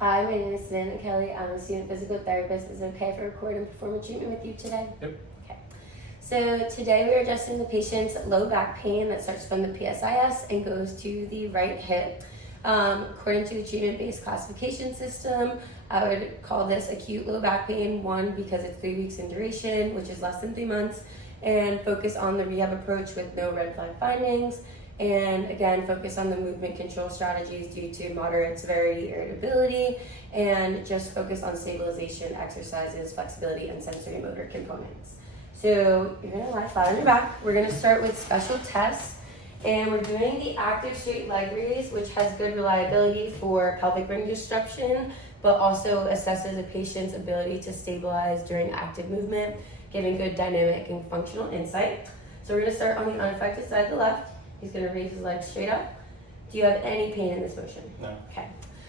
Hi, my name is Savannah Kelly. I'm a student physical therapist. Is it okay if I record and perform a treatment with you today? Yep. Okay. So today we are adjusting the patient's low back pain that starts from the PSIS and goes to the right hip. According to the treatment-based classification system, I would call this acute low back pain, one, because it's 3 weeks in duration, which is less than 3 months, and focus on the rehab approach with no red flag findings. And again, focus on the movement control strategies due to moderate severity irritability, and just focus on stabilization exercises, flexibility, and sensory motor components. So you're gonna lie flat on your back. We're gonna start with special tests, and we're doing the active straight leg raise, which has good reliability for pelvic ring disruption, but also assesses a patient's ability to stabilize during active movement, giving good dynamic and functional insight. So we're gonna start on the unaffected side of the left. He's gonna raise his legs straight up. Do you have any pain in this motion? No. Okay.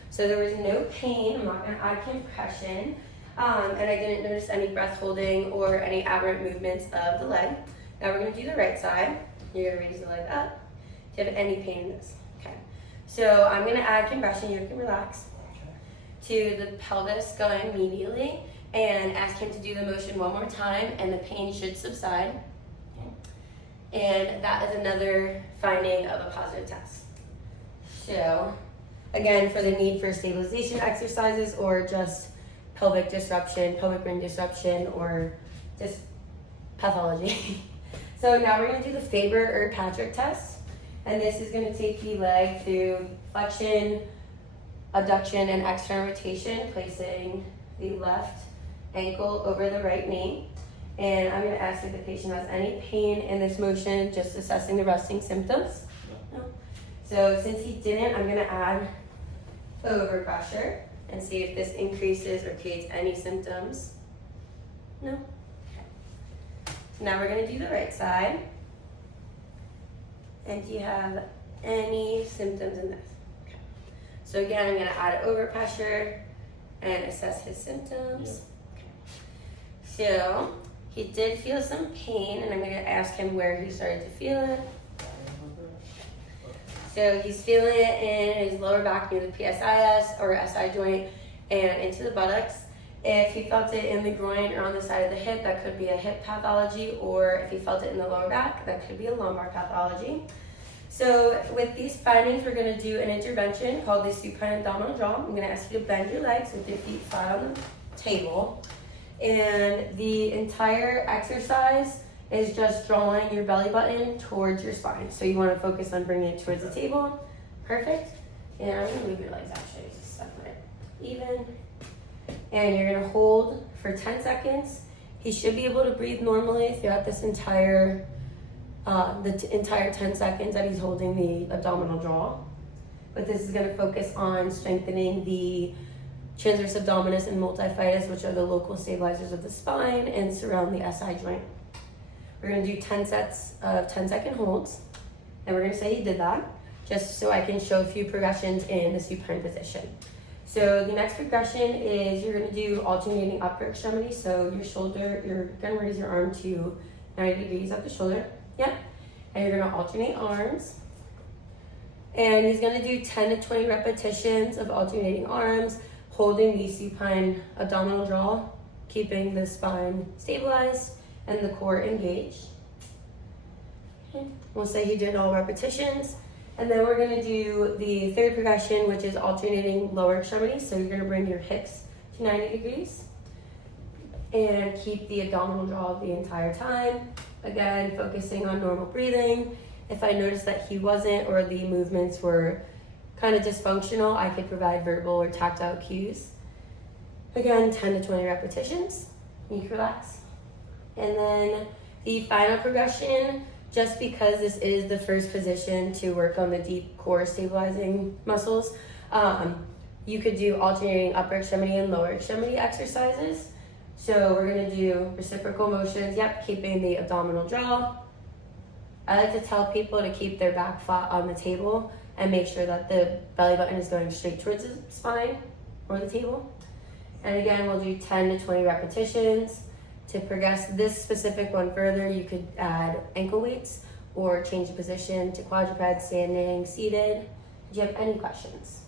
So there was no pain. I'm not gonna add compression. And I didn't notice any breath holding or any aberrant movements of the leg. Now we're gonna do the right side. You're gonna raise the leg up. Do you have any pain in this? Okay. So I'm gonna add compression. You can relax. To the pelvis going medially, and ask him to do the motion one more time, and the pain should subside. And that is another finding of a positive test. So, again, for the need for stabilization exercises or just pelvic disruption, pelvic ring disruption, or just pathology. So now we're gonna do the Faber or Patrick test. And this is gonna take the leg through flexion, abduction, and external rotation, placing the left ankle over the right knee. And I'm going to ask if the patient has any pain in this motion, just assessing the resting symptoms. No. So since he didn't, I'm going to add overpressure and see if this increases or creates any symptoms. No. Okay. Now we're going to do the right side. And do you have any symptoms in this? Okay. So again, I'm going to add overpressure and assess his symptoms. Yeah. Okay. So he did feel some pain, and I'm going to ask him where he started to feel it. So he's feeling it in his lower back near the PSIS or SI joint and into the buttocks. If he felt it in the groin or on the side of the hip, that could be a hip pathology, or if he felt it in the lower back, that could be a lumbar pathology. So with these findings, we're going to do an intervention called the supine abdominal draw. I'm going to ask you to bend your legs with your feet flat on the table. And the entire exercise is just drawing your belly button towards your spine. So you want to focus on bringing it towards the table. Perfect. And I'm going to move your legs actually, just separate, even. And you're going to hold for 10 seconds. He should be able to breathe normally throughout this entire 10 seconds that he's holding the abdominal draw. But this is going to focus on strengthening the transverse abdominis and multifidus, which are the local stabilizers of the spine and surround the SI joint. We're going to do 10 sets of 10-second holds, and we're going to say he did that, just so I can show a few progressions in the supine position. So the next progression is you're going to do alternating upper extremity. So your shoulder, you're going to raise your arm to 90 degrees up the shoulder. Yep. And you're going to alternate arms. And he's going to do 10 to 20 repetitions of alternating arms, holding the supine abdominal draw, keeping the spine stabilized and the core engaged. Okay. We'll say he did all repetitions. And then we're going to do the third progression, which is alternating lower extremities. So you're going to bring your hips to 90 degrees and keep the abdominal draw the entire time. Again, focusing on normal breathing. If I noticed that he wasn't, or the movements were kind of dysfunctional, I could provide verbal or tactile cues. Again, 10 to 20 repetitions. You can relax. And then the final progression, just because this is the first position to work on the deep core stabilizing muscles, you could do alternating upper extremity and lower extremity exercises. So we're going to do reciprocal motions, keeping the abdominal draw. I like to tell people to keep their back flat on the table and make sure that the belly button is going straight towards the spine or the table. And again, we'll do 10 to 20 repetitions. To progress this specific one further, you could add ankle weights or change the position to quadruped, standing, seated. Do you have any questions?